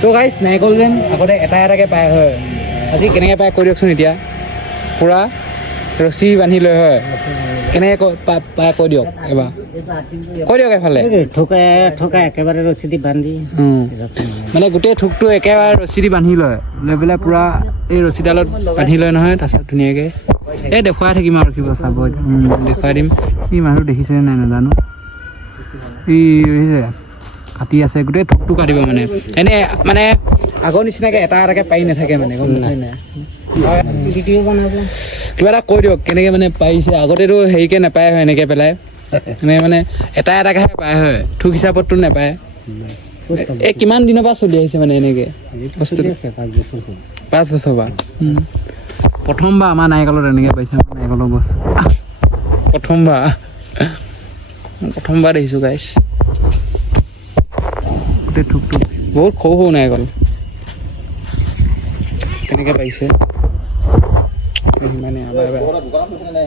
তো গাইছ নাৰিকল যেন আগতে এটা এটাকৈ পায় হয় আজি কেনেকৈ পায় কৈ দিয়কচোন এতিয়া পূৰা ৰছী বান্ধি লৈ হয় কেনেকৈ পায় কৈ দিয়ক এবাৰ কৈ দিয়ক এফালে ঠোকা একেবাৰে ৰছী দি বান্ধি মানে গোটেই থোকটো একেবাৰে ৰছী দি বান্ধি লয় লৈ পেলাই পূৰা এই ৰছীডালত বান্ধি লয় নহয় তাৰপিছত ধুনীয়াকৈ এই দেখুৱাই থাকিম আৰু কিবা চাব দেখুৱাই দিম ই মানুহ দেখিছেনে নাই নাজানো ই কাটি আছে গোটেই থোকটো কাটিব মানে এনে মানে আগৰ নিচিনাকৈ এটা এটাকৈ পাৰি নাথাকে মানে গম পাই নাই ভিডিঅ' বনাব কিবা এটা কৈ দিয়ক কেনেকৈ মানে পাৰিছে আগতেতো হেৰিকৈ নাপায় হয় এনেকৈ পেলাই এনেকৈ মানে এটা এটাকৈহে পায় হয় থোক হিচাপততো নাপায় এই কিমান দিনৰ পৰা চলি আহিছে মানে এনেকৈ বস্তুটো 5 বছৰ পৰা প্ৰথমবাৰ আমাৰ নাৰিকলত এনেকৈ পাইছে আমাৰ নাৰিকলৰ গছ প্ৰথমবাৰ দেখিছোঁ গাইছ গোটেই থোকটো বহুত সৰু সৰু নাৰিকল কেনেকৈ পাইছে সিমানে